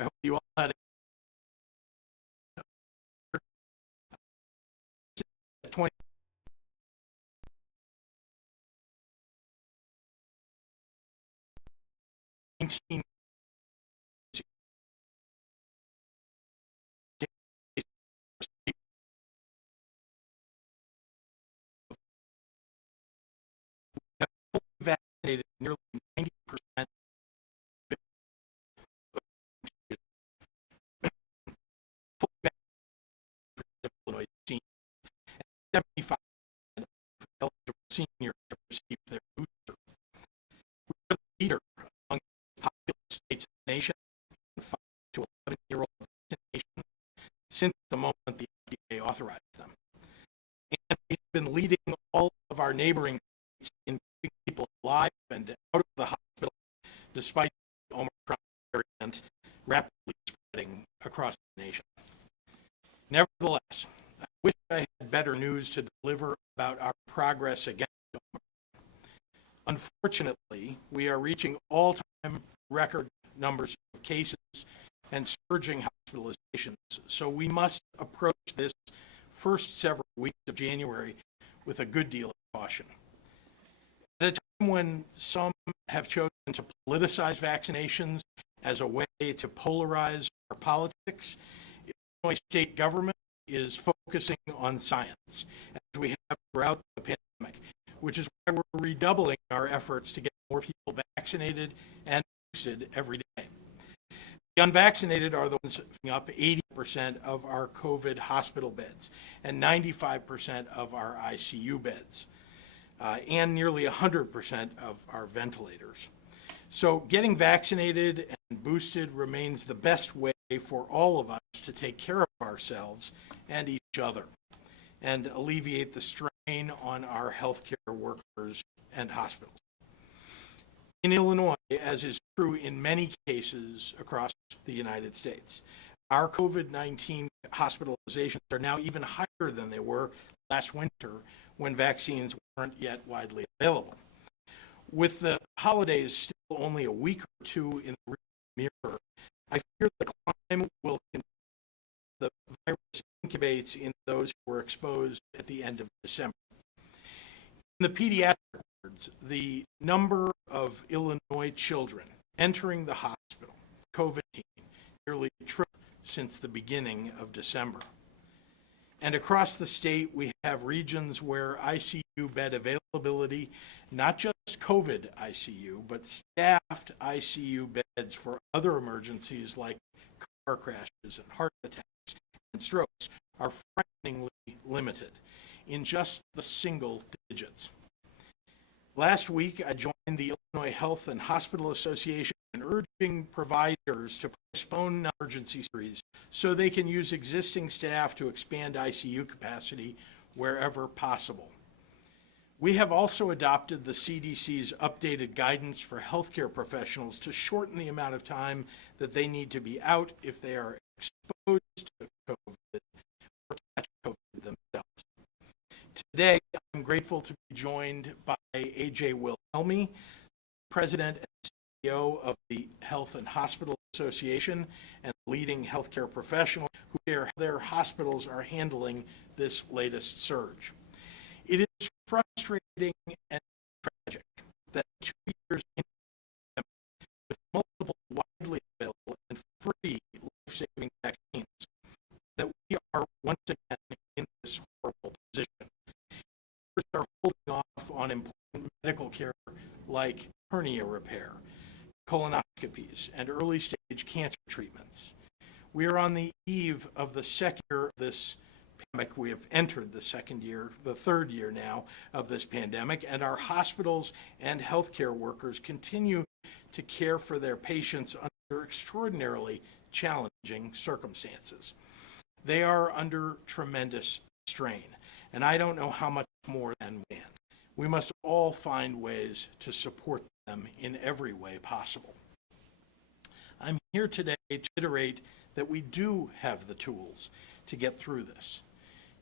I hope you all had a 20 19 vaccinated nearly 90% fully vaccinated of Illinois seniors, and 75% of eligible seniors have received their booster. We are the leader among populous states in the nation in 5 to 11-year-old vaccination since the moment the FDA authorized them. And we've been leading all of our neighboring states in keeping people alive and out of the hospital despite the Omicron variant rapidly spreading across the nation. Nevertheless, I wish I had better news to deliver about our progress against Omicron. Unfortunately, we are reaching all-time record numbers of cases and surging hospitalizations, so we must approach this first several weeks of January with a good deal of caution. At a time when some have chosen to politicize vaccinations as a way to polarize our politics, Illinois state government is focusing on science, as we have throughout the pandemic, which is why we're redoubling our efforts to get more people vaccinated and boosted every day. The unvaccinated are the ones filling up 80% of our COVID hospital beds and 95% of our ICU beds, and nearly 100% of our ventilators. So getting vaccinated and boosted remains the best way for all of us to take care of ourselves and each other and alleviate the strain on our healthcare workers and hospitals. In Illinois, as is true in many cases across the United States, our COVID-19 hospitalizations are now even higher than they were last winter when vaccines weren't yet widely available. With the holidays still only a week or two in the mirror, I fear the climb will continue. The virus incubates in those who were exposed at the end of December. In the pediatric wards, the number of Illinois children entering the hospital, COVID-19, nearly tripled since the beginning of December. And across the state, we have regions where ICU bed availability, not just COVID ICU, but staffed ICU beds for other emergencies like car crashes and heart attacks and strokes, are frighteningly limited in just the single digits. Last week, I joined the Illinois Health and Hospital Association in urging providers to postpone emergency surgeries so they can use existing staff to expand ICU capacity wherever possible. We have also adopted the CDC's updated guidance for healthcare professionals to shorten the amount of time that they need to be out if they are exposed to COVID or catch COVID themselves. Today, I'm grateful to be joined by A.J. Wilhelmi, President and CEO of the Health and Hospital Association and leading healthcare professional who share how their hospitals are handling this latest surge. It is frustrating and tragic that 2 years into the pandemic, with multiple widely available and free life-saving vaccines, that we are once again in this horrible position. We are holding off on important medical care like hernia repair, colonoscopies, and early-stage cancer treatments. We are on the eve of the second year of this pandemic. We have entered the third year now of this pandemic, and our hospitals and healthcare workers continue to care for their patients under extraordinarily challenging circumstances. They are under tremendous strain, and I don't know how much more than we can. We must all find ways to support them in every way possible. I'm here today to reiterate that we do have the tools to get through this.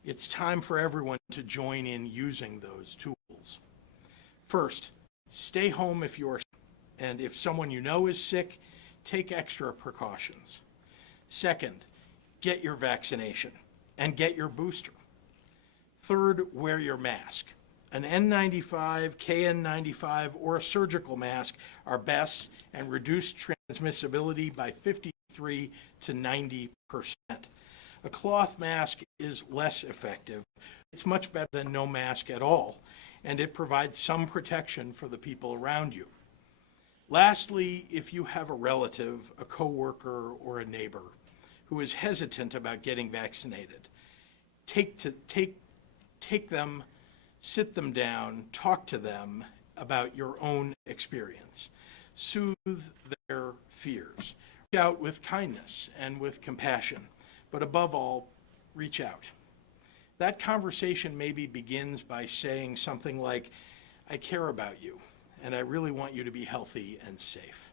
It's time for everyone to join in using those tools. First, stay home if you're sick, and if someone you know is sick, take extra precautions. Second, get your vaccination and get your booster. Third, wear your mask. An N95, KN95, or a surgical mask are best and reduce transmissibility by 53 to 90%. A cloth mask is less effective. It's much better than no mask at all, and it provides some protection for the people around you. Lastly, if you have a relative, a coworker, or a neighbor who is hesitant about getting vaccinated, take them, sit them down, talk to them about your own experience. Soothe their fears. Reach out with kindness and with compassion, but above all, reach out. That conversation maybe begins by saying something like, I care about you, and I really want you to be healthy and safe.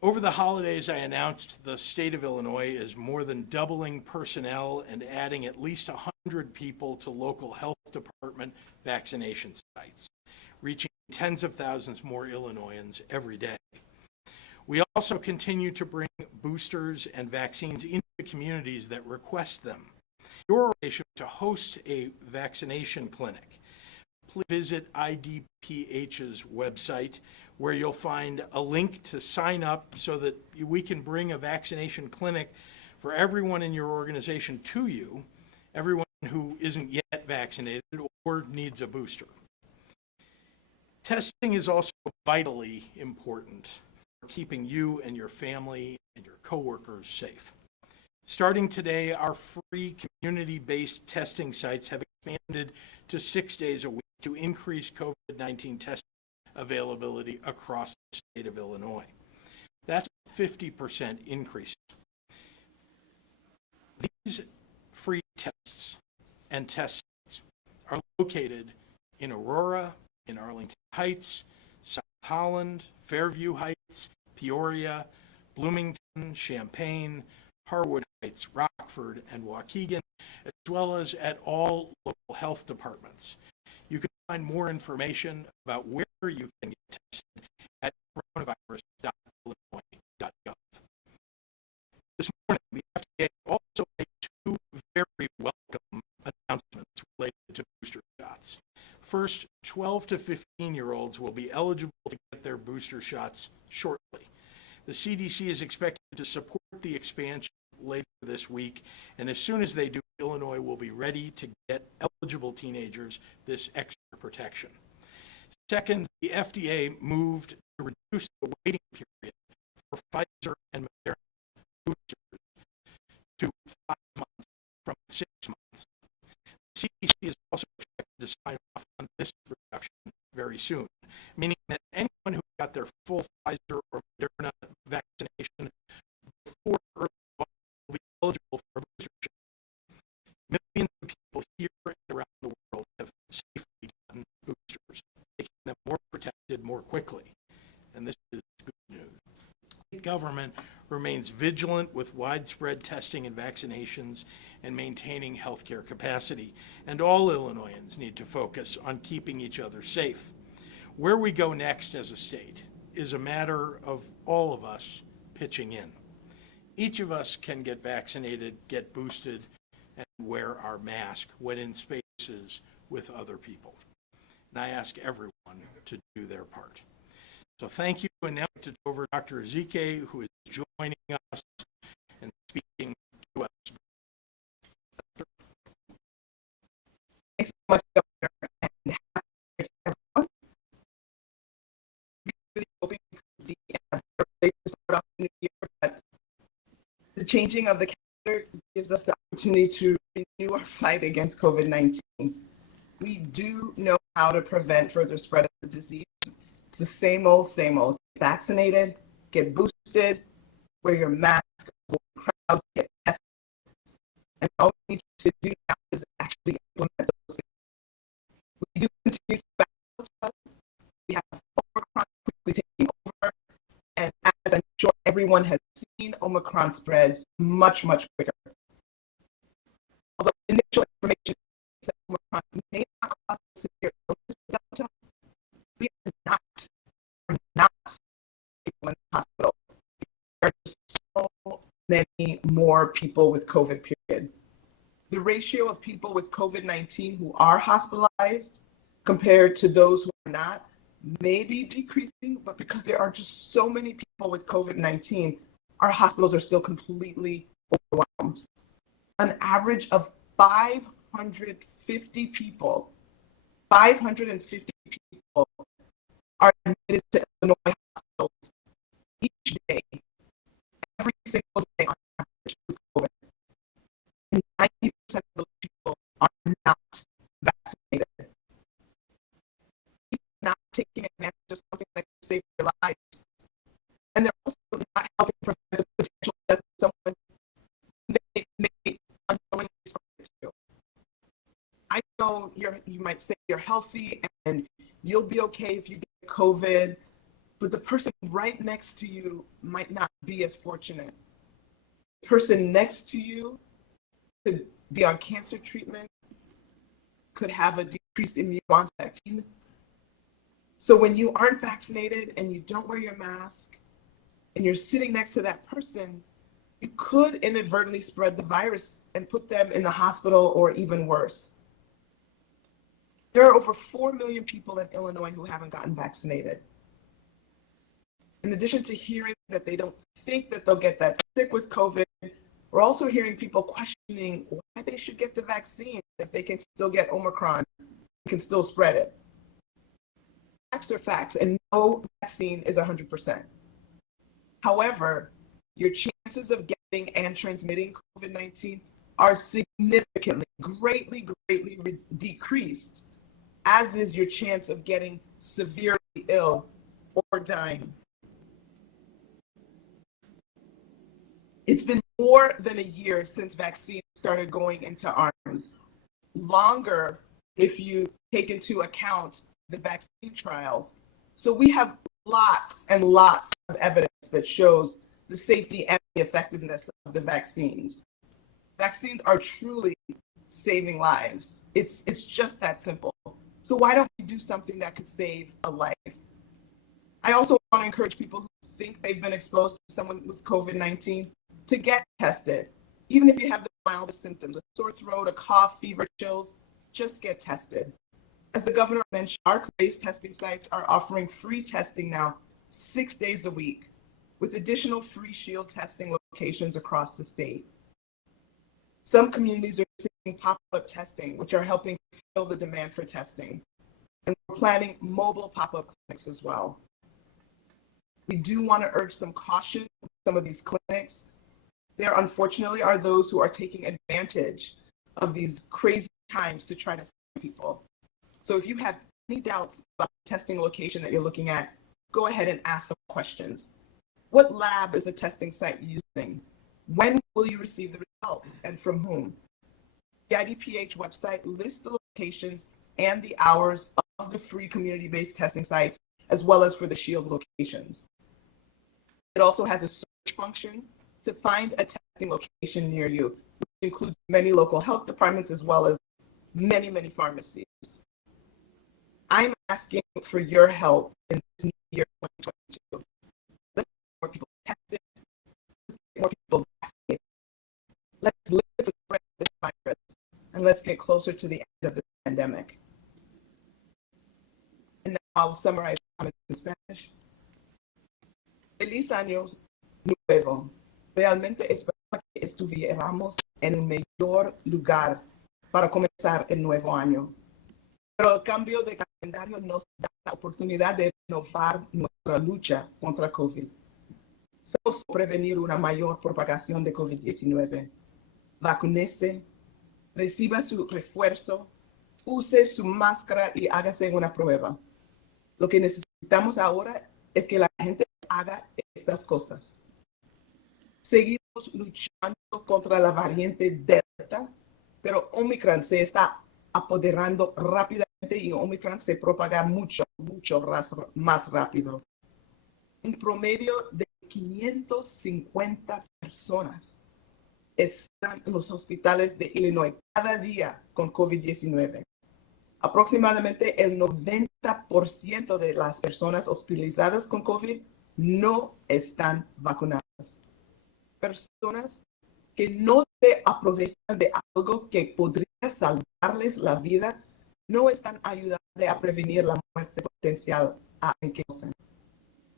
Over the holidays, I announced the state of Illinois is more than doubling personnel and adding at least 100 people to local health department vaccination sites, reaching tens of thousands more Illinoisans every day. We also continue to bring boosters and vaccines into communities that request them. Your organization to host a vaccination clinic. Please visit IDPH's website, where you'll find a link to sign up so that we can bring a vaccination clinic for everyone in your organization to you, everyone who isn't yet vaccinated or needs a booster. Testing is also vitally important for keeping you and your family and your coworkers safe. Starting today, our free community-based testing sites have expanded to 6 days a week to increase COVID-19 testing availability across the state of Illinois. That's a 50% increase. These free tests and test sites are located in Aurora, in Arlington Heights, South Holland, Fairview Heights, Peoria, Bloomington, Champaign, Harwood Heights, Rockford, and Waukegan, as well as at all local health departments. You can find more information about where you can get tested at coronavirus.illinois.gov. This morning, the FDA also made two very welcome announcements related to booster shots. First, 12 to 15-year-olds will be eligible to get their booster shots shortly. The CDC is expected to support the expansion later this week, and as soon as they do, Illinois will be ready to get eligible teenagers this extra protection. Second, the FDA moved to reduce the waiting period for Pfizer and Moderna boosters to 5 months from 6 months. The CDC is also expected to sign off on this reduction very soon, meaning that anyone who got their full Pfizer or Moderna vaccination before early August will be eligible for a booster shot. Millions of people here and around the world have safely gotten boosters, making them more protected more quickly. And this is good news. State government remains vigilant with widespread testing and vaccinations and maintaining healthcare capacity. And all Illinoisans need to focus on keeping each other safe. Where we go next as a state is a matter of all of us pitching in. Each of us can get vaccinated, get boosted, and wear our mask when in spaces with other people. And I ask everyone to do their part. So thank you, and now to over Dr. Ezike, who is joining us and speaking to us. Thanks so much, Governor, and happy to everyone. Really hoping it could be a better place to start off the new year, but the changing of the calendar gives us the opportunity to renew our fight against COVID-19. We do know how to prevent further spread of the disease. It's the same old, same old. Get vaccinated, get boosted, wear your mask, avoid crowds, get tested. And all we need to do now is actually implement those things. We do continue to battle. We have Omicron quickly taking over. And as I'm sure everyone has seen, Omicron spreads much, much quicker. Although initial information that Omicron may not cause severe illness, Delta, we are not people in the hospital. There are just so many more people with COVID, period. The ratio of people with COVID-19 who are hospitalized compared to those who are not may be decreasing, but because there are just so many people with COVID-19, our hospitals are still completely overwhelmed. An average of 550 people, 550 people are admitted to Illinois hospitals each day, every single day on average with COVID. And 90% of those people are not vaccinated. People are not taking advantage of something that can save their lives. And they're also not helping prevent the potential death of someone they may unknowingly spread it to. I know you might say you're healthy and you'll be okay if you get COVID, but the person right next to you might not be as fortunate. The person next to you could be on cancer treatment, could have a decreased immune response vaccine. So when you aren't vaccinated and you don't wear your mask and you're sitting next to that person, you could inadvertently spread the virus and put them in the hospital or even worse. There are over 4 million people in Illinois who haven't gotten vaccinated. In addition to hearing that they don't think that they'll get that sick with COVID, we're also hearing people questioning why they should get the vaccine if they can still get Omicron, can still spread it. Facts are facts, and no vaccine is 100%. However, your chances of getting and transmitting COVID-19 are significantly, greatly decreased, as is your chance of getting severely ill or dying. It's been more than a year since vaccines started going into arms. Longer if you take into account the vaccine trials. So we have lots and lots of evidence that shows the safety and the effectiveness of the vaccines. Vaccines are truly saving lives. It's just that simple. So why don't we do something that could save a life? I also want to encourage people who think they've been exposed to someone with COVID-19 to get tested. Even if you have the mildest symptoms, a sore throat, a cough, fever, chills, just get tested. As the governor mentioned, our based testing sites are offering free testing now 6 days a week, with additional free shield testing locations across the state. Some communities are seeing pop-up testing, which are helping fill the demand for testing. And we're planning mobile pop-up clinics as well. We do want to urge some caution with some of these clinics. There unfortunately are those who are taking advantage of these crazy times to try to save people. So if you have any doubts about the testing location that you're looking at, go ahead and ask some questions. What lab is the testing site using? When will you receive the results and from whom? The IDPH website lists the locations and the hours of the free community-based testing sites, as well as for the shield locations. It also has a search function to find a testing location near you, which includes many local health departments as well as many pharmacies. I'm asking for your help in this new year 2022. Let's get more people tested. Let's get more people vaccinated. Let's limit the spread of this virus, and let's get closer to the end of this pandemic. And now I'll summarize comments in Spanish. Feliz año nuevo. Realmente esperaba que estuviéramos en un mejor lugar para comenzar el nuevo año. Pero el cambio de calendario nos da la oportunidad de renovar nuestra lucha contra COVID. Sabemos prevenir una mayor propagación de COVID-19. Vacúnese, reciba su refuerzo, use su máscara y hágase una prueba. Lo que necesitamos ahora es que la gente haga estas cosas. Seguimos luchando contra la variante Delta, pero Omicron se está apoderando rápidamente y Omicron se propaga mucho más rápido. Un promedio de 550 personas están en los hospitales de Illinois cada día con COVID-19. Aproximadamente el 90% de las personas hospitalizadas con COVID no están vacunadas. personas que no se aprovechan de algo que podría salvarles la vida no están ayudando a prevenir la muerte potencial a alguien que usan.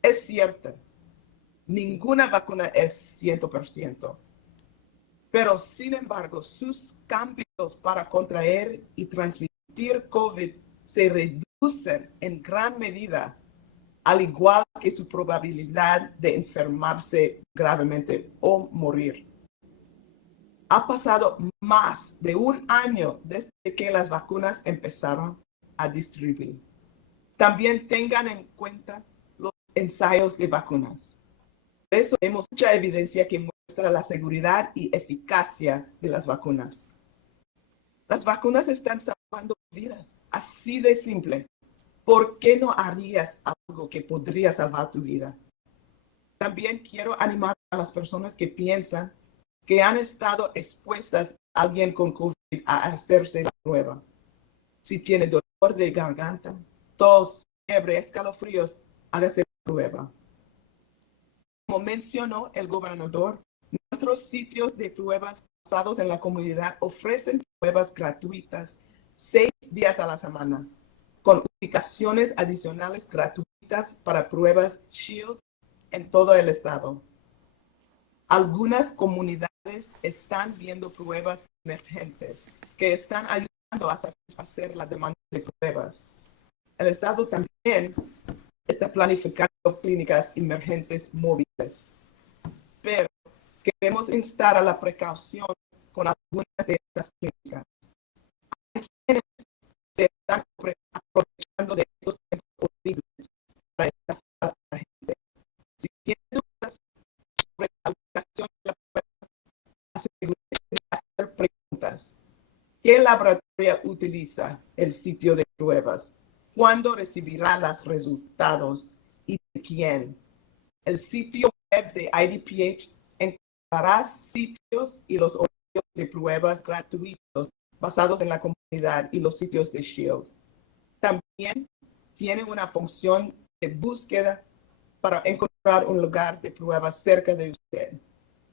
Es cierto, ninguna vacuna es 100%, pero sin embargo, sus cambios para contraer y transmitir COVID se reducen en gran medida, al igual que su probabilidad de enfermarse gravemente o morir. Ha pasado más de un año desde que las vacunas empezaron a distribuir. También tengan en cuenta los ensayos de vacunas. Por eso tenemos mucha evidencia que muestra la seguridad y eficacia de las vacunas. Las vacunas están salvando vidas, así de simple. ¿Por qué no harías algo que podría salvar tu vida? También quiero animar a las personas que piensan que han estado expuestas a alguien con COVID a hacerse la prueba. Si tiene dolor de garganta, tos, fiebre, escalofríos, hágase la prueba. Como mencionó el gobernador, nuestros sitios de pruebas basados en la comunidad ofrecen pruebas gratuitas 6 días a la semana, con ubicaciones adicionales gratuitas para pruebas Shield en todo el estado. Algunas comunidades están viendo pruebas emergentes que están ayudando a satisfacer la demanda de pruebas. El estado también está planificando clínicas emergentes móviles, pero queremos instar a la precaución con algunas de estas clínicas. Hay quienes se están aprovechando de estos tiempos horribles para estafar a la gente. Si tienen dudas sobre la ubicación de la prueba, asegúrense de hacer preguntas. ¿Qué laboratorio utiliza el sitio de pruebas? ¿Cuándo recibirá los resultados y de quién? El sitio web de IDPH encontrará sitios y los horarios de pruebas gratuitos basados en la comunidad y los sitios de Shield. También tiene una función de búsqueda para encontrar un lugar de pruebas cerca de usted,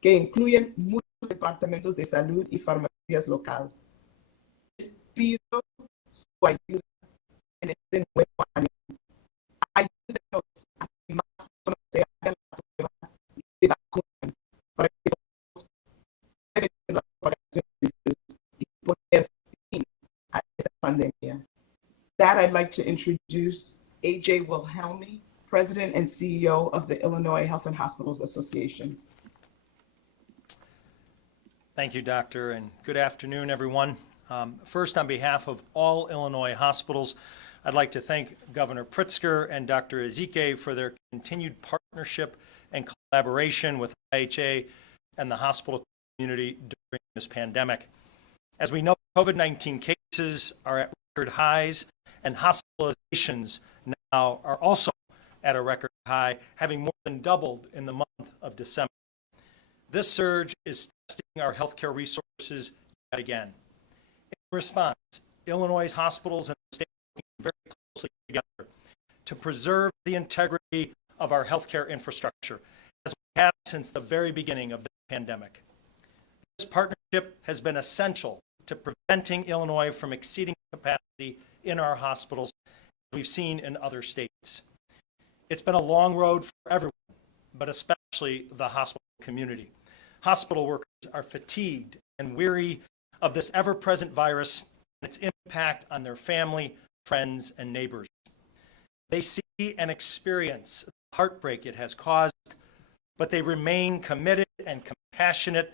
que incluyen muchos departamentos de salud y farmacias locales. Les pido su ayuda en este nuevo año. Ayúdenos a que más personas se hagan la prueba y se vacunen para que podamos prevenir la propagación del virus y poner fin a esta pandemia. That I'd like to introduce AJ Wilhelmi, President and CEO of the Illinois Health and Hospitals Association. Thank you, Doctor, and good afternoon, everyone. First, on behalf of all Illinois hospitals, I'd like to thank Governor Pritzker and Dr. Ezike for their continued partnership and collaboration with IHA and the hospital community during this pandemic. As we know, COVID-19 cases are at record highs, and hospitalizations now are also at a record high, having more than doubled in the month of December. This surge is testing our healthcare resources yet again. In response, Illinois hospitals and the state are working very closely together to preserve the integrity of our healthcare infrastructure, as we have since the very beginning of the pandemic. This partnership has been essential to preventing Illinois from exceeding capacity in our hospitals, as we've seen in other states. It's been a long road for everyone, but especially the hospital community. Hospital workers are fatigued and weary of this ever-present virus and its impact on their family, friends, and neighbors. They see and experience the heartbreak it has caused, but they remain committed and compassionate,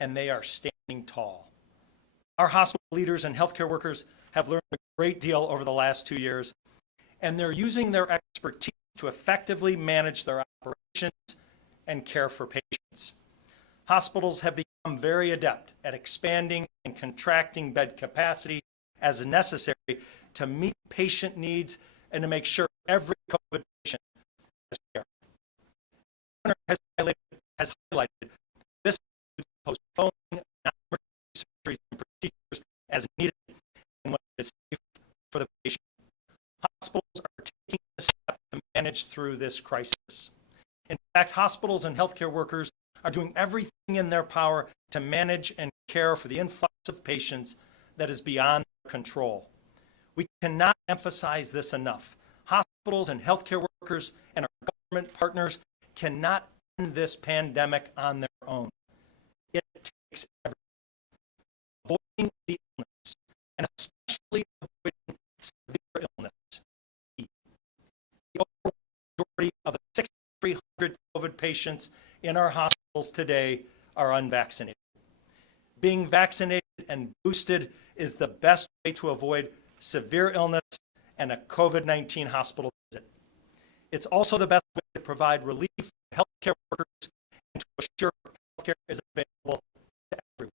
and they are standing tall. Our hospital leaders and healthcare workers have learned a great deal over the last 2 years, and they're using their expertise to effectively manage their operations and care for patients. Hospitals have become very adept at expanding and contracting bed capacity as necessary to meet patient needs and to make sure every COVID patient has care. The governor has highlighted this includes postponing non-emergency surgeries and procedures as needed and when it is safe for the patient. Hospitals are taking this step to manage through this crisis. In fact, hospitals and healthcare workers are doing everything in their power to manage and care for the influx of patients that is beyond their control. We cannot emphasize this enough. Hospitals and healthcare workers and our government partners cannot end this pandemic on their own. It takes everyone. Avoiding the illness, and especially avoiding severe illness. The overwhelming majority of the 6,300 COVID patients in our hospitals today are unvaccinated. Being vaccinated and boosted is the best way to avoid severe illness and a COVID-19 hospital visit. It's also the best way to provide relief to healthcare workers and to assure healthcare is available to everyone.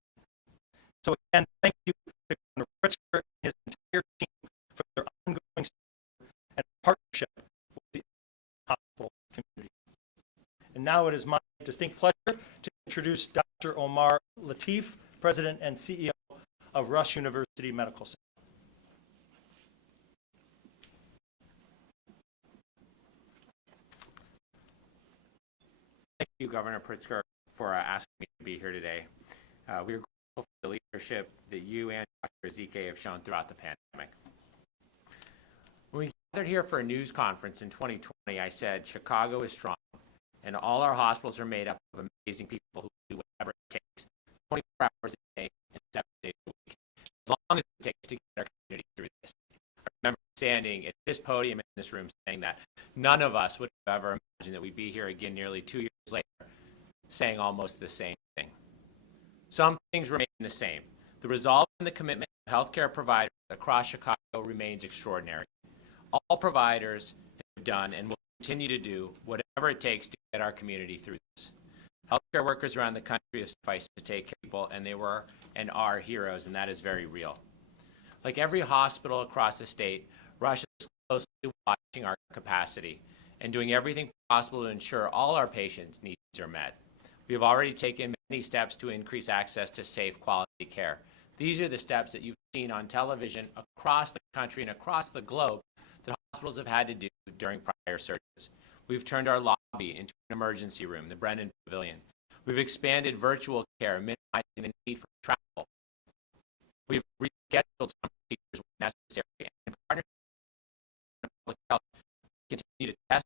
So again, thank you to Governor Pritzker and his entire team for their ongoing support and partnership with the hospital community. And now it is my distinct pleasure to introduce Dr. Wls-tv, President and CEO of Rush University Medical Center. Thank you, Governor Pritzker, for asking me to be here today. We are grateful for the leadership that you and Dr. Ezike have shown throughout the pandemic. When we gathered here for a news conference in 2020, I said, Chicago is strong, and all our hospitals are made up of amazing people who do whatever it takes, 24 hours a day and 7 days a week, as long as it takes to get our community through this. I remember standing at this podium in this room saying that none of us would have ever imagined that we'd be here again nearly 2 years later, saying almost the same thing. Some things remain the same. The resolve and the commitment of healthcare providers across Chicago remains extraordinary. All providers have done and will continue to do whatever it takes to get our community through this. Healthcare workers around the country have sufficed to take care of people, and they were and are heroes, and that is very real. Like every hospital across the state, Rush is closely watching our capacity and doing everything possible to ensure all our patients' needs are met. We have already taken many steps to increase access to safe, quality care. These are the steps that you've seen on television across the country and across the globe that hospitals have had to do during prior surges. We've turned our lobby into an emergency room, the Brennan Pavilion. We've expanded virtual care, minimizing the need for travel. We've rescheduled some procedures when necessary, and in partnership with public health, we continue to test,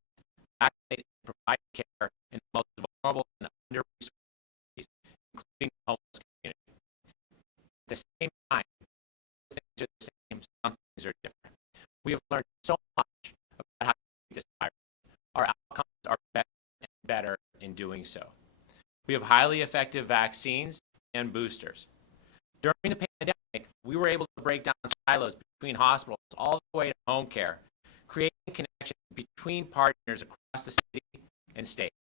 vaccinate, and provide care in the most vulnerable and under-resourced communities, including the homeless community. At the same time, things are the same, some things are different. We have learned so much about how to treat this virus. Our outcomes are better and better in doing so. We have highly effective vaccines and boosters. During the pandemic, we were able to break down silos between hospitals all the way to home care, creating connections between partners across the city and state.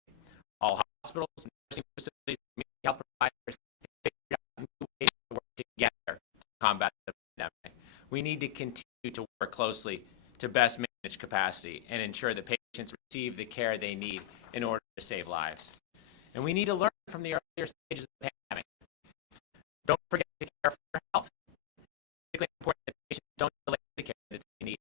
All hospitals, nursing facilities, community health providers have figured out new ways to work together to combat the pandemic. We need to continue to work closely to best manage capacity and ensure that patients receive the care they need in order to save lives. And we need to learn from the earlier stages of the pandemic. Don't forget to care for your health. It's critically important that patients don't delay the care that they need.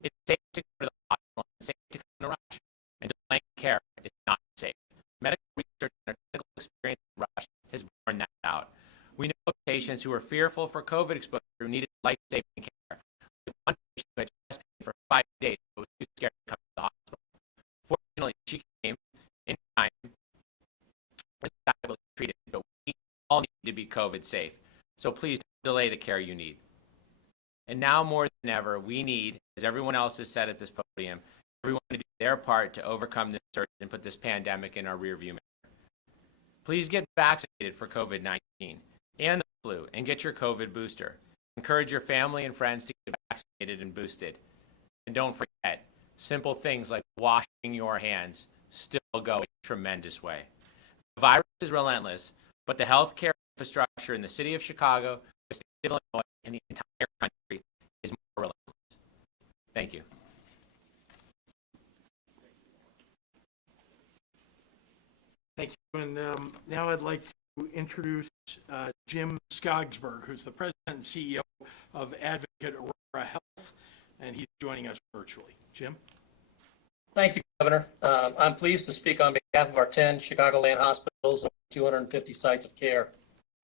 It's safe to go to the hospital and safe to come to Rush, and delaying care is not safe. Medical research and our clinical experience at Rush has borne that out. We know of patients who were fearful for COVID exposure who needed life-saving care. We had one patient who had chest pain for 5 days but was too scared to come to the hospital. Fortunately, she came in time and was treated, but we all need to be COVID safe. So please don't delay the care you need. And now more than ever, we need, as everyone else has said at this podium, everyone to do their part to overcome this surge and put this pandemic in our rearview mirror. Please get vaccinated for COVID-19 and the flu and get your COVID booster. Encourage your family and friends to get vaccinated and boosted. And don't forget, simple things like washing your hands still go a tremendous way. The virus is relentless, but the healthcare infrastructure in the city of Chicago, the state of Illinois, and the entire country is more relentless. Thank you. Thank you. And now I'd like to introduce Jim Skogsberg, who's the president and CEO of Advocate Aurora Health, and he's joining us virtually. Jim? Thank you, Governor. I'm pleased to speak on behalf of our 10 Chicagoland hospitals hospitals and 250 sites of care.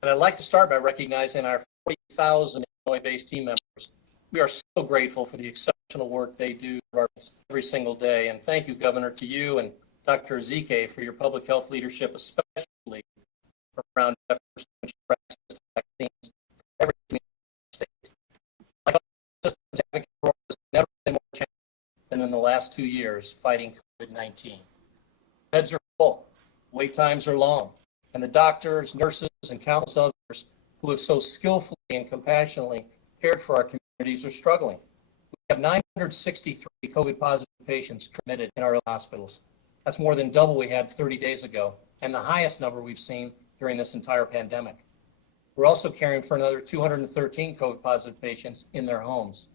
And I'd like to start by recognizing our 40,000 Illinois-based team members. We are so grateful for the exceptional work they do for our patients every single day. And thank you, Governor, to you and Dr. Ezike for your public health leadership, especially around efforts to ensure access to vaccines for every community state. Like all systems, advocate Aurora has never been more challenging than in the last 2 years fighting COVID-19. Beds are full, wait times are long, and the doctors, nurses, and countless others who have so skillfully and compassionately cared for our communities are struggling. We have 963 COVID positive patients committed in our hospitals. That's more than double we had 30 days ago, and the highest number we've seen during this entire pandemic. We're also caring for another 213 COVID positive patients in their homes.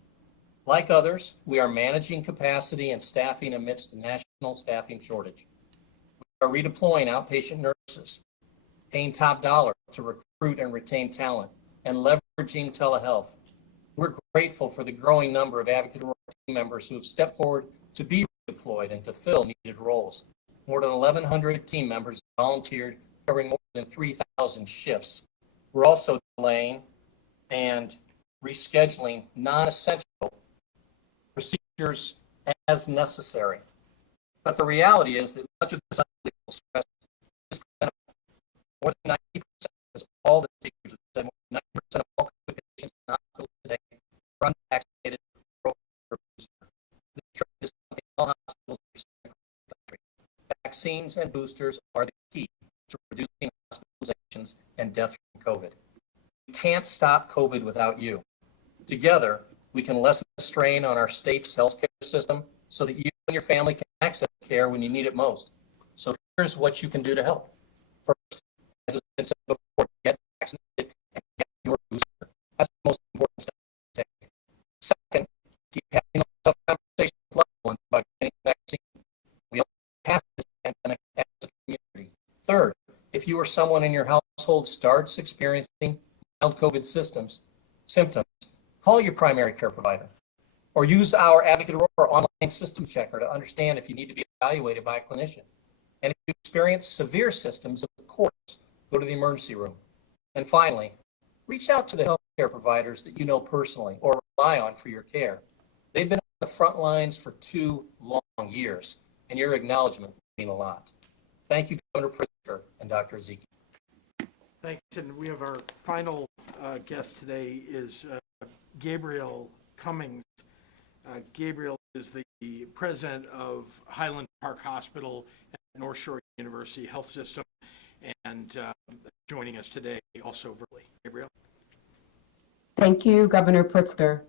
Like others, we are managing capacity and staffing amidst a national staffing shortage. We are redeploying outpatient nurses, paying top dollar to recruit and retain talent, and leveraging telehealth. We're grateful for the growing number of Advocate Aurora team members who have stepped forward to be redeployed and to fill needed roles. More than 1,100 team members volunteered, covering more than 3,000 shifts. We're also delaying and rescheduling non-essential procedures as necessary. But the reality is that much of this unbelievable stress is preventable. More than 90% of all the figures have said, more than 90% of all COVID patients in the hospital today are unvaccinated or boosted. This trend is something all hospitals are seeing across the country. Vaccines and boosters are the key to reducing hospitalizations and death from COVID. We can't stop COVID without you. Together, we can lessen the strain on our state's healthcare system so that you and your family can access care when you need it most. So here's what you can do to help. First, as has been said before, get vaccinated and get your booster. That's the most important step to take. Second, keep having a tough conversation with loved ones about getting the vaccine. We all pass this pandemic as a community. Third, if you or someone in your household starts experiencing mild COVID symptoms, call your primary care provider or use our Advocate Aurora online system checker to understand if you need to be evaluated by a clinician. And if you experience severe symptoms, of course, go to the emergency room. And finally, reach out to the healthcare providers that you know personally or rely on for your care. They've been on the front lines for 2 long years, and your acknowledgement will mean a lot. Thank you, Governor Pritzker and Dr. Ezike. Thanks. And we have our final guest today is Gabriel Cummings. Gabriel is the president of Highland Park Hospital at North Shore University Health System and joining us today also virtually. Gabriel. Thank you, Governor Pritzker.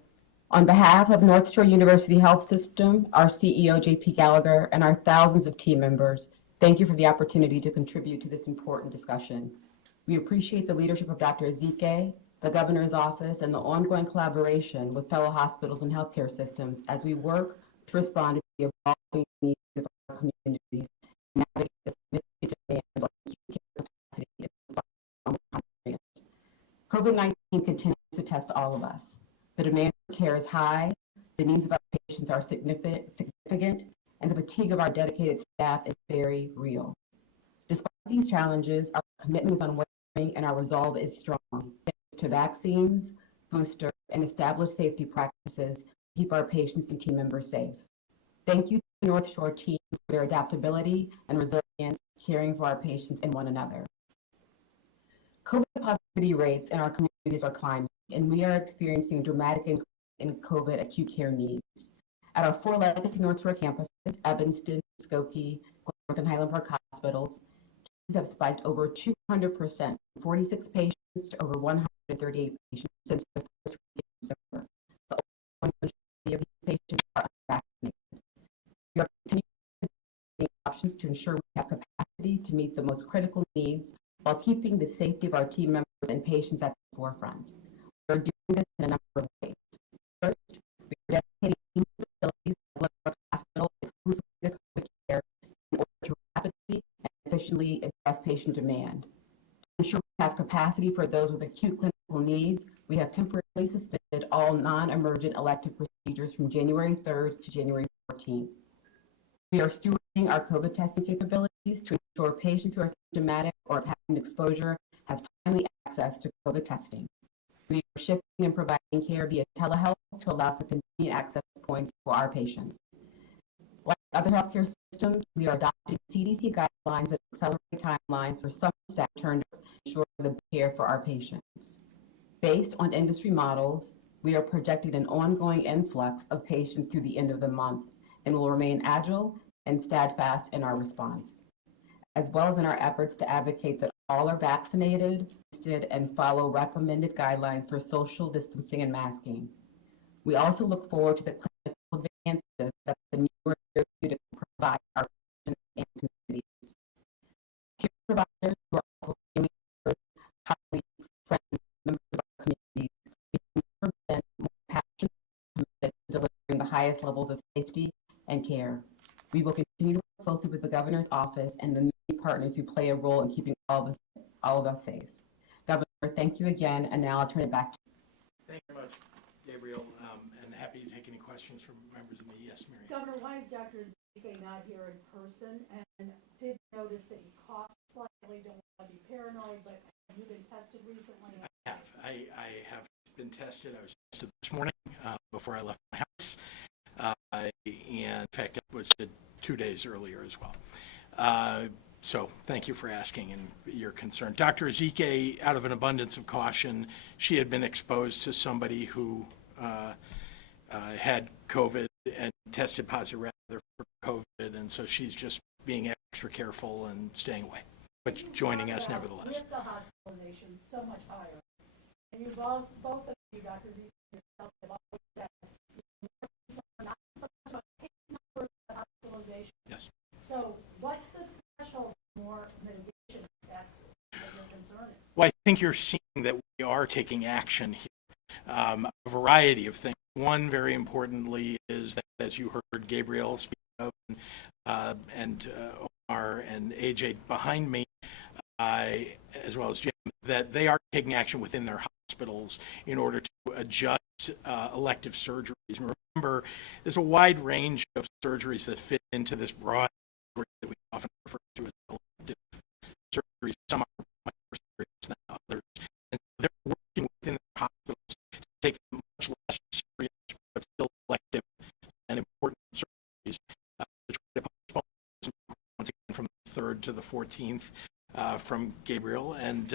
On behalf of North Shore University Health System, our CEO, JP Gallagher, and our thousands of team members, thank you for the opportunity to contribute to this important discussion. We appreciate the leadership of Dr. Ezike, the governor's office, and the ongoing collaboration with fellow hospitals and healthcare systems as we work to respond to the evolving needs of our communities and navigate the significant demands on acute care capacity in response to Omicron variant. COVID-19 continues to test all of us. The demand for care is high, the needs of our patients are significant, and the fatigue of our dedicated staff is very real. Despite these challenges, our commitment is unwavering and our resolve is strong. To vaccines, booster, and established safety practices to keep our patients and team members safe. Thank you to the North Shore team for their adaptability and resilience, caring for our patients and one another. COVID positivity rates in our communities are climbing, and we are experiencing dramatic increase in COVID acute care needs. At our 4 legacy North Shore campuses, Evanston, Skokie, Glenworth, and Highland Park hospitals, cases have spiked over 200%, from 46 patients to over 138 patients since the first week of December. The overwhelming majority of these patients are unvaccinated. We are continuing options to ensure we have capacity to meet the most critical needs while keeping the safety of our team members and patients at the forefront. We are doing this in a number of ways. First, we are dedicating team facilities at Glenworth Hospital exclusively to COVID care in order to rapidly and efficiently address patient demand. To ensure we have capacity for those with acute clinical needs, we have temporarily suspended all non-emergent elective procedures from January 3rd to January 14th. We are stewarding our COVID testing capabilities to ensure patients who are symptomatic or have had an exposure have timely access to COVID testing. We are shifting and providing care via telehealth to allow for convenient access points for our patients. Like other healthcare systems, we are adopting CDC guidelines that accelerate timelines for some staff turn to ensure the care for our patients. Based on industry models, we are projecting an ongoing influx of patients through the end of the month and will remain agile and steadfast in our response, as well as in our efforts to advocate that all are vaccinated, boosted, and follow recommended guidelines for social distancing and masking. We also look forward to the clinical advances that the newer therapeutics will provide our patients and communities. Care providers who are also family members, colleagues, friends, members of our communities, we've never been more passionate and committed to delivering the highest levels of safety and care. We will continue to work closely with the governor's office and the many partners who play a role in keeping all of us safe. Governor, thank you again, and now I'll turn it back to you. Thank you very much, Gabriel, and happy to take any questions from members of the Yes, Mary. Governor, why is Dr. Ezike not here in person? And did notice that you coughed slightly, don't want to be paranoid, but have you been tested recently? I have been tested. I was tested this morning before I left my house. And in fact, I was 2 days earlier as well. So thank you for asking and your concern. Dr. Ezike, out of an abundance of caution, she had been exposed to somebody who had COVID and tested positive rather for COVID, and so she's just being extra careful and staying away, but joining us nevertheless. With the hospitalization so much higher, and you've both of you, Dr. Ezike, yourself, have always said you're more concerned not so much about case numbers, but hospitalization. Yes. So what's the threshold for more mitigation? That's what your concern is. Well, I think you're seeing that we are taking action here. A variety of things. One, very importantly, is that, as you heard Gabriel speak of, and Omar and AJ behind me, as well as Jim, that they are taking action within their hospitals in order to adjust elective surgeries. And remember, there's a wide range of surgeries that fit into this broad category that we often refer to as elective surgeries. Some are much more serious than others. And they're working within their hospitals to take much less serious, but still elective and important surgeries to try to postpone them once again from the 3rd to the 14th from Gabriel. And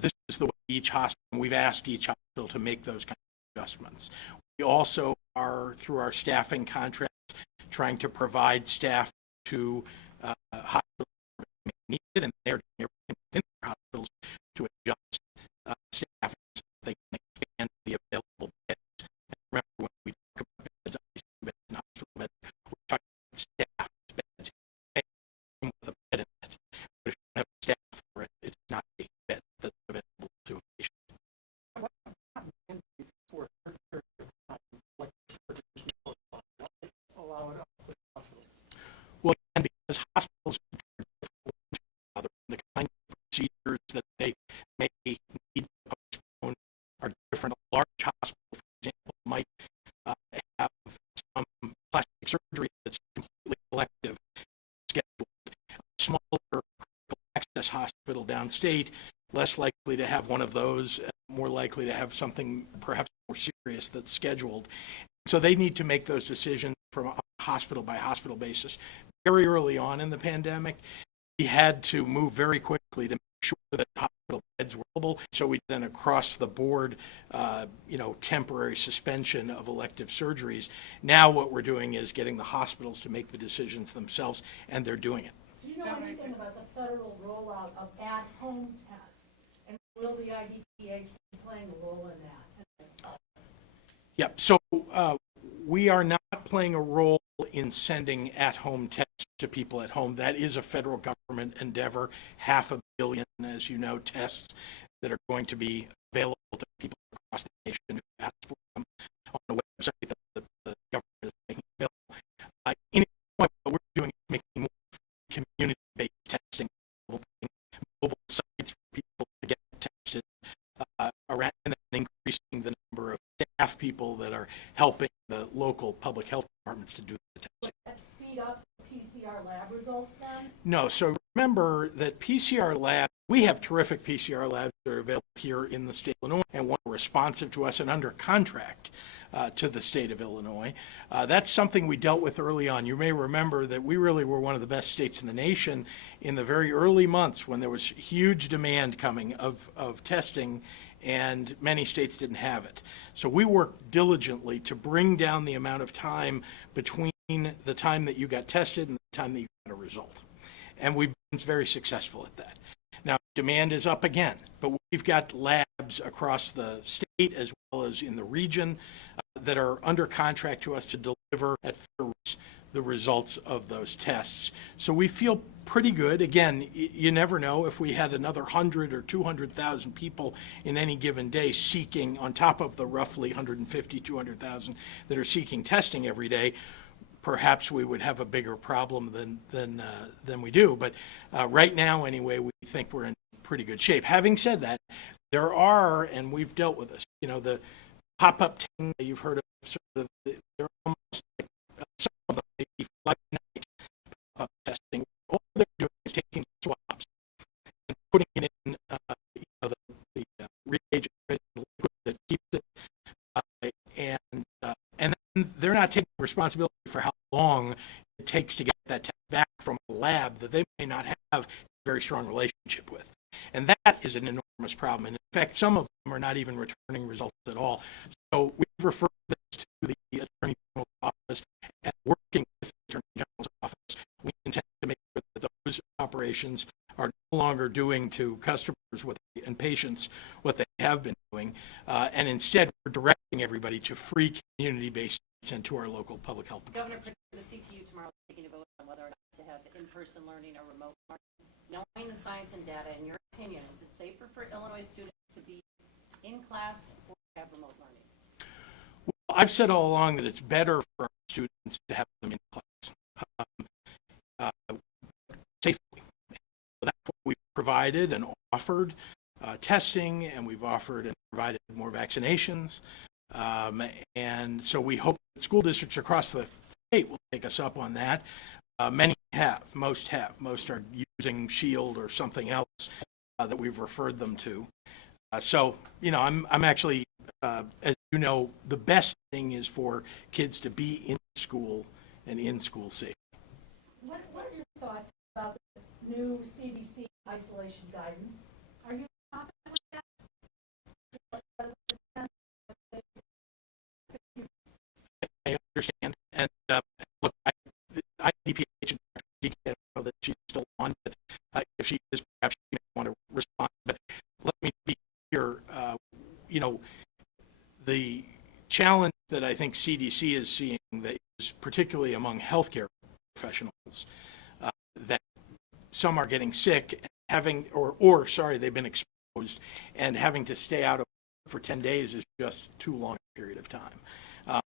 this is the way each hospital, we've asked each hospital to make those kinds of adjustments. We also are, through our staffing contracts, trying to provide staff to hospitals that may need it, and they're doing everything within their hospitals to adjust staffing so that they can expand the available beds. And remember, when we talk about beds, ICU beds, and hospital beds, we're talking about staff beds. With a bed in it. But if you don't have staff for it, it's not a bed that's available to a patient. Well, again, because hospitals are different, the kind of procedures that they may need to postpone are different. A large hospital, for example, might have some plastic surgery that's completely elective scheduled. A smaller critical access hospital downstate, less likely to have one of those, more likely to have something perhaps more serious that's scheduled. So they need to make those decisions from a hospital by hospital basis. Very early on in the pandemic, we had to move very quickly to make sure that hospital beds were available. So we did an across the board, temporary suspension of elective surgeries. Now what we're doing is getting the hospitals to make the decisions themselves, and they're doing it. Do you know anything about the federal rollout of at-home tests? And will the IDPH be playing a role in that? Yep. So we are not playing a role in sending at-home tests to people at home. That is a federal government endeavor. 500 million, as you know, tests that are going to be available to people across the nation who ask for them on the website that the government is making available. In point, what we're doing is making more community-based testing, mobile sites for people to get tested around, and then increasing the number of staff people that are helping the local public health departments to do the testing. Would that speed up the PCR lab results then? No, so remember that PCR labs, we have terrific PCR labs that are available here in the state of Illinois and one responsive to us and under contract to the state of Illinois. That's something we dealt with early on. You may remember that we really were one of the best states in the nation in the very early months when there was huge demand coming of testing and many states didn't have it. So we worked diligently to bring down the amount of time between the time that you got tested and the time that you got a result. And we've been very successful at that. Now, demand is up again, but we've got labs across the state as well as in the region that are under contract to us to deliver at first the results of those tests. So we feel pretty good. Again, you never know if we had another 100 or 200,000 people in any given day seeking, on top of the roughly 150, 200,000 that are seeking testing every day, perhaps we would have a bigger problem than we do. But right now, anyway, we think we're in pretty good shape. Having said that, there are, and we've dealt with this, the pop-up testing that you've heard of, sort of, they're almost like some of them, maybe like night pop-up testing. All they're doing is taking swabs and putting it in the reagent, the liquid that keeps it, and then they're not taking responsibility for how long it takes to get that test back from a lab that they may not have a very strong relationship with. And that is an enormous problem. And in fact, some of them are not even returning results at all. So we've referred this to the Attorney General's office, and working with the Attorney General's office, we intend to make sure that those operations are no longer doing to customers and patients what they have been doing, and instead we're directing everybody to free community-based and to our local public health departments. Governor, the CTU tomorrow is taking a vote on whether or not to have in-person learning or remote learning. Knowing the science and data, in your opinion, is it safer for Illinois students to be in class or have remote learning? Well, I've said all along that it's better for our students to have them in class safely. That's what we've provided and offered testing, and we've offered and provided more vaccinations. And so we hope that school districts across the state will take us up on that. Many have, most are using Shield or something else that we've referred them to. So, I'm actually, as you know, the best thing is for kids to be in school and in school safe. What are your thoughts about the new CDC isolation guidance? Are you confident with that? I understand. And look, the IDPH and I don't know that she's still on, but if she is, perhaps she may want to respond. But let me be clear. The challenge that I think CDC is seeing, that is particularly among healthcare professionals, that some are getting sick, and having, they've been exposed, and having to stay out of for 10 days is just too long a period of time.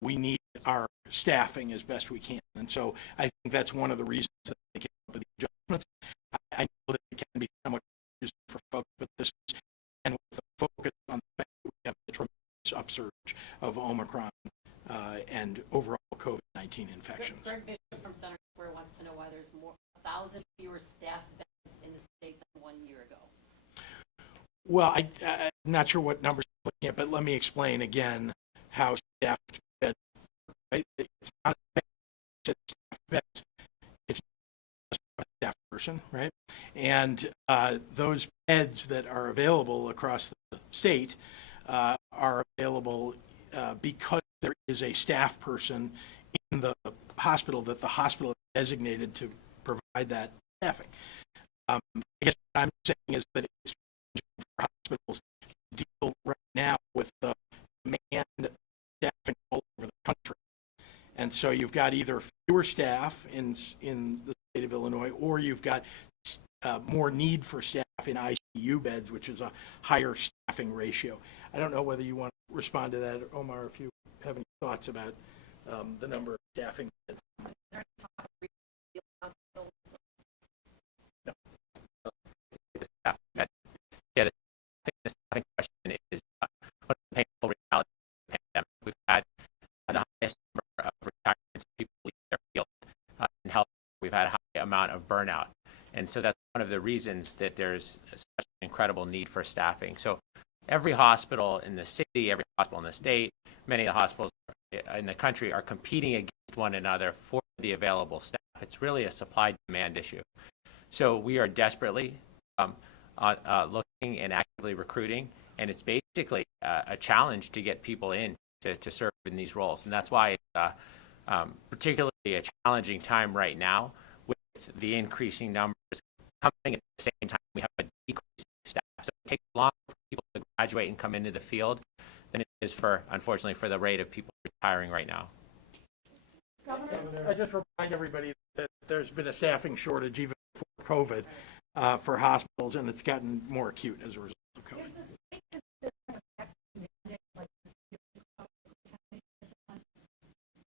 We need our staffing as best we can. And so I think that's one of the reasons that they came up with the adjustments. I know that it can be somewhat confusing for folks, but this is, and with the focus on the fact that we have the tremendous upsurge of Omicron and overall COVID-19 infections. Greg Bishop from Center Square wants to know why there's 1,000 fewer staff beds in the state than 1 year ago. Well, I'm not sure what numbers you're looking at, but let me explain again how staff beds, right? It's not a staff beds. It's a staff person, right? And those beds that are available across the state are available because there is a staff person in the hospital that the hospital is designated to provide that staffing. I guess what I'm saying is that it's for hospitals to deal right now with the demand staffing all over the country. And so you've got either fewer staff in the state of Illinois, or you've got more need for staff in ICU beds, which is a higher staffing ratio. I don't know whether you want to respond to that, Omar, if you have any thoughts about the number of staffing beds. No. The staffing question is one of the painful realities of the pandemic. We've had the highest number of retirements of people leave their field in health. We've had amount of burnout. And so that's one of the reasons that there's such an incredible need for staffing. So every hospital in the city, every hospital in the state, many of the hospitals in the country are competing against one another for the available staff. It's really a supply-demand issue. So we are desperately looking and actively recruiting, and it's basically a challenge to get people in to serve in these roles. And that's why it's particularly a challenging time right now with the increasing numbers coming at the same time. We have a decreasing staff. So it takes longer for people to graduate and come into the field than it is for, unfortunately, for the rate of people retiring right now. I just remind everybody that there's been a staffing shortage even before COVID for hospitals, and it's gotten more acute as a result of COVID. Is the state considering a vaccine mandate like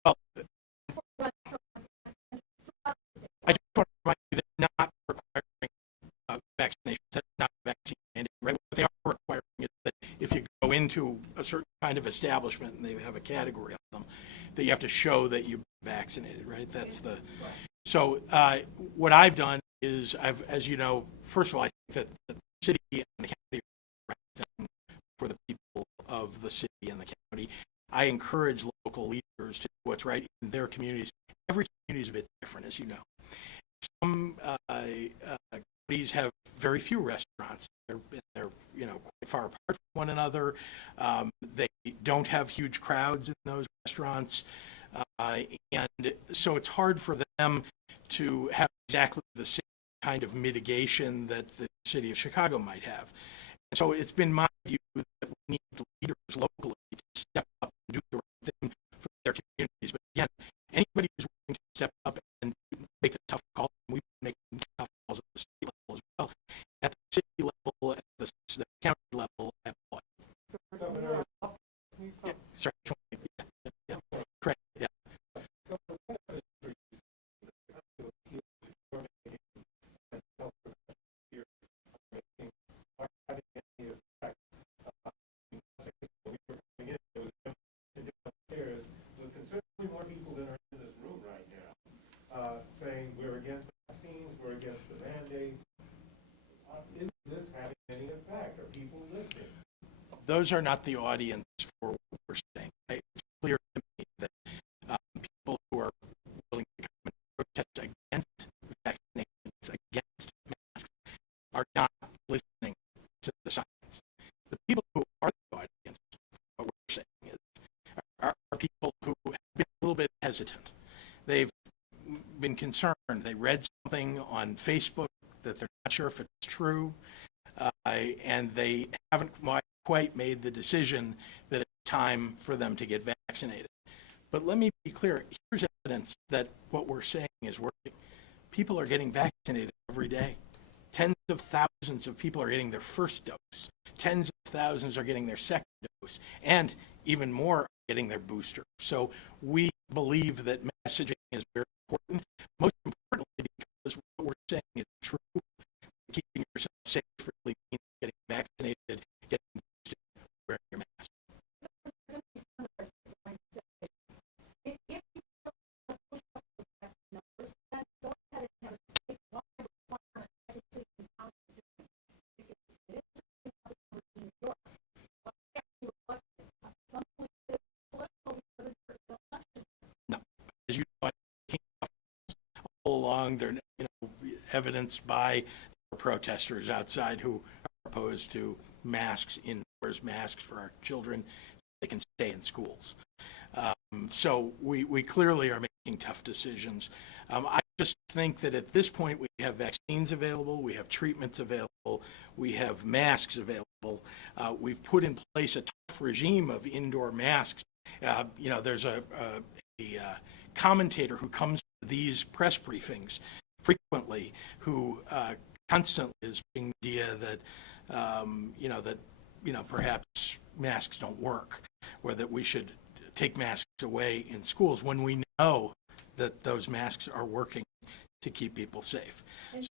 Well, I just want to remind you they're not requiring vaccinations. That's not a vaccine mandate, right? What they are requiring is that if you go into a certain kind of establishment and they have a category of them, that you have to show that you've been vaccinated, right? That's the. So what I've done is as you know, first of all, I think that the city and the county are the right thing for the people of the city and the county. I encourage local leaders to do what's right in their communities. Every community is a bit different, as you know. Some communities have very few restaurants. They're quite far apart from one another. They don't have huge crowds in those restaurants, and so it's hard for them to have exactly the same kind of mitigation that the city of Chicago might have. And so it's been my view that we need leaders locally to step up and do the right thing for their communities. But again, anybody who's willing to step up and make the tough call, and we've been making tough calls at the state level as well, at the city level, at the county level, at what? Yeah, sorry, yeah, correct, yeah. With considerably more people than are in this room right now, saying we're against vaccines, we're against the mandates. Is this having any effect? Are people listening? Those are not the audience for what we're saying. It's clear to me that people who are willing to come and protest against vaccinations, against masks, are not listening to the science. The people who are the audience, what we're saying is, are people who have been a little bit hesitant. They've been concerned. They read something on Facebook that they're not sure if it's true, and they haven't quite made the decision that it's time for them to get vaccinated. But let me be clear. Here's evidence that what we're saying is working. People are getting vaccinated every day. Tens of thousands of people are getting their first dose. Tens of thousands are getting their second dose. And even more are getting their booster. So we believe that messaging is very important. Most importantly, because what we're saying is true. Keeping yourself safe really means getting vaccinated, getting boosted, wearing your mask. No, as you know, all along, they're evidenced by protesters outside who are opposed to masks indoors, masks for our children, so they can stay in schools. So we clearly are making tough decisions. I just think that at this point we have vaccines available, we have treatments available, we have masks available. We've put in place a tough regime of indoor masks. There's a commentator who comes to these press briefings frequently who constantly is being the idea that perhaps masks don't work, or that we should take masks away in schools when we know that those masks are working to keep people safe.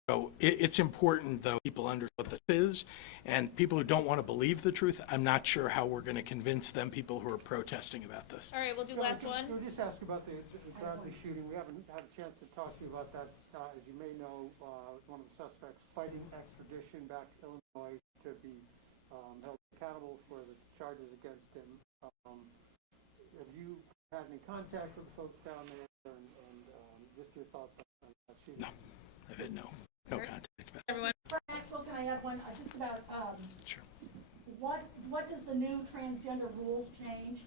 So it's important, though, people understand what this is, and people who don't want to believe the truth, I'm not sure how we're going to convince them, people who are protesting about this. All right, we'll do last one. Can I just ask about the Bradley shooting? We haven't had a chance to talk to you about that. As you may know, one of the suspects fighting extradition back to Illinois to be held accountable for the charges against him. Have you had any contact with the folks down there, and just your thoughts on that shooting? No, I've had no contact about it. Everyone. Maxwell, can I add one, just about, Sure. what does the new transgender rules change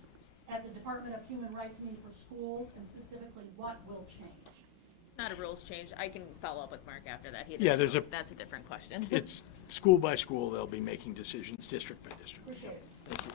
at the Department of Human Rights mean for schools, and specifically what will change? It's not a rules change. I can follow up with Mark after that. Yeah, there's That's a different question. It's school by school, they'll be making decisions, district by district. Appreciate it. Thank you.